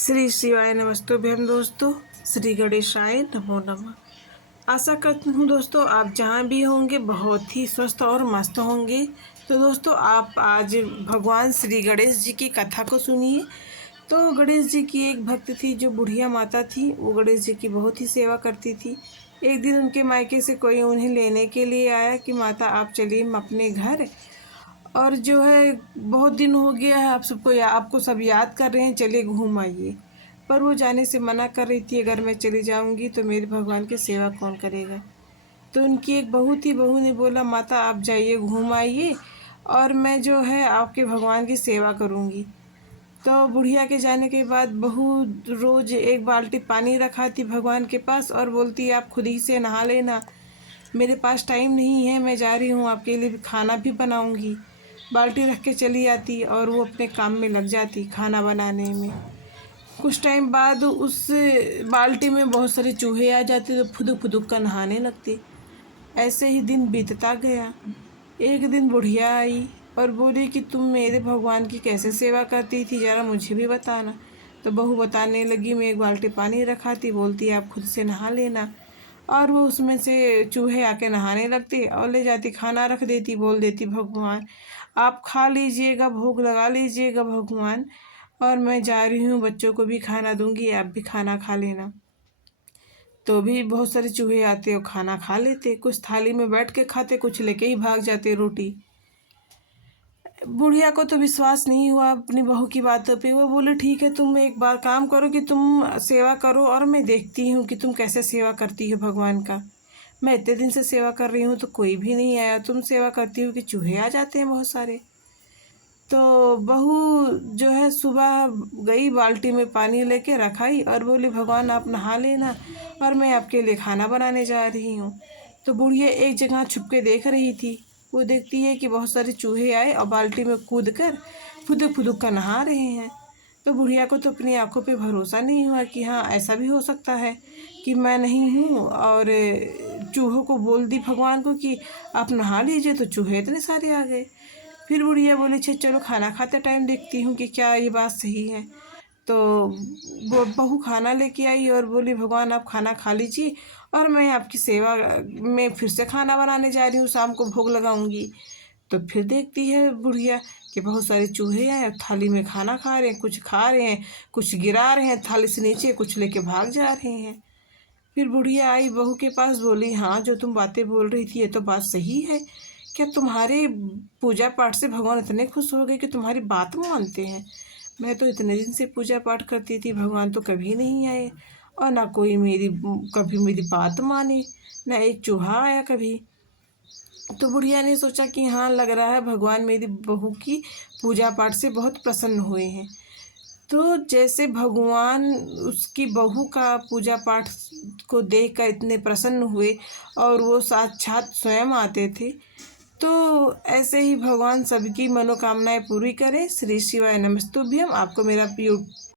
श्री शिवाय नमस्तुभ्यम दोस्तों। श्री गणेशाय नमो नमः। आशा करती हूँ दोस्तों आप जहाँ भी होंगे बहुत ही स्वस्थ और मस्त होंगे। तो दोस्तों आप आज भगवान श्री गणेश जी की कथा को सुनिए। तो गणेश जी की एक भक्त थी जो बुढ़िया माता थी। वो गणेश जी की बहुत ही सेवा करती थी। एक दिन उनके मायके से कोई उन्हें लेने के लिए आया कि माता आप चलिए अपने घर, और जो है बहुत दिन हो गया है आप सबको आपको सब याद कर रहे हैं, चलिए घूम आइए। पर वो जाने से मना कर रही थी, अगर मैं चली जाऊंगी तो मेरे भगवान की सेवा कौन करेगा। तो उनकी एक बहू ने बोला माता आप जाइए घूम आइए और मैं जो है आपके भगवान की सेवा करूंगी। तो बुढ़िया के जाने के बाद बहू रोज एक बाल्टी पानी रखाती भगवान के पास और बोलती आप खुद ही से नहा लेना, मेरे पास टाइम नहीं है, मैं जा रही हूँ आपके लिए खाना भी बनाऊंगी। बाल्टी रख के चली आती और वो अपने काम में लग जाती खाना बनाने में। कुछ टाइम बाद उस बाल्टी में बहुत सारे चूहे आ जाते तो फुदुक फुदुक कर नहाने लगते। ऐसे ही दिन बीतता गया। एक दिन बुढ़िया आई और बोली कि तुम मेरे भगवान की कैसे सेवा करती थी, ज़रा मुझे भी बताना। तो बहू बताने लगी, मैं एक बाल्टी पानी रखा थी, बोलती आप खुद से नहा लेना। और वो उसमें से चूहे आके नहाने लगते और ले जाती खाना रख देती, बोल देती भगवान आप खा लीजिएगा, भोग लगा लीजिएगा भगवान, और मैं जा रही हूँ बच्चों को भी खाना दूंगी, आप भी खाना खा लेना। तो भी बहुत सारे चूहे आते और खाना खा लेते, कुछ थाली में बैठ के खाते, कुछ लेके ही भाग जाते रोटी। बुढ़िया को तो विश्वास नहीं हुआ अपनी बहू की बातों पे। वो बोले ठीक है तुम एक बार काम करो कि तुम सेवा करो और मैं देखती हूँ कि तुम कैसे सेवा करती हो भगवान का। मैं इतने दिन से सेवा कर रही हूँ तो कोई भी नहीं आया, तुम सेवा करती हो कि चूहे आ जाते हैं बहुत सारे। तो बहू जो है सुबह गई, बाल्टी में पानी लेके रखाई और बोली भगवान आप नहा लेना और मैं आपके लिए खाना बनाने जा रही हूँ। तो बुढ़िया एक जगह छुप के देख रही थी। वो देखती है कि बहुत सारे चूहे आए और बाल्टी में कूद कर फुदुक फुदुक कर नहा रहे हैं। तो बुढ़िया को तो अपनी आंखों पे भरोसा नहीं हुआ कि हाँ ऐसा भी हो सकता है कि मैं नहीं हूँ, और चूहों को बोल दी भगवान को कि आप नहा लीजिए, तो चूहे इतने सारे आ गए। फिर बुढ़िया बोली अच्छा चलो खाना खाते टाइम देखती हूँ कि क्या ये बात सही है। तो वो बहू खाना लेके आई और बोली भगवान आप खाना खा लीजिए और मैं आपकी सेवा में फिर से खाना बनाने जा रही हूँ, शाम को भोग लगाऊंगी। तो फिर देखती है बुढ़िया कि बहुत सारे चूहे हैं, थाली में खाना खा रहे हैं, कुछ खा रहे हैं, कुछ गिरा रहे हैं थाली से नीचे, कुछ लेके भाग जा रहे हैं। फिर बुढ़िया आई बहू के पास, बोली हाँ जो तुम बातें बोल रही थी ये तो बात सही है। क्या तुम्हारे पूजा पाठ से भगवान इतने खुश हो गए कि तुम्हारी बात मानते हैं? मैं तो इतने दिन से पूजा पाठ करती थी, भगवान तो कभी नहीं आए और ना कोई कभी मेरी बात माने, ना एक चूहा आया कभी। तो बुढ़िया ने सोचा कि हाँ लग रहा है भगवान मेरी बहू की पूजा पाठ से बहुत प्रसन्न हुए हैं। तो जैसे भगवान उसकी बहू का पूजा पाठ को देखकर इतने प्रसन्न हुए और वो साक्षात स्वयं आते थे, तो ऐसे ही भगवान सबकी मनोकामनाएं पूरी करें। श्री शिवाय नमस्तुभ्यम। आपको मेरा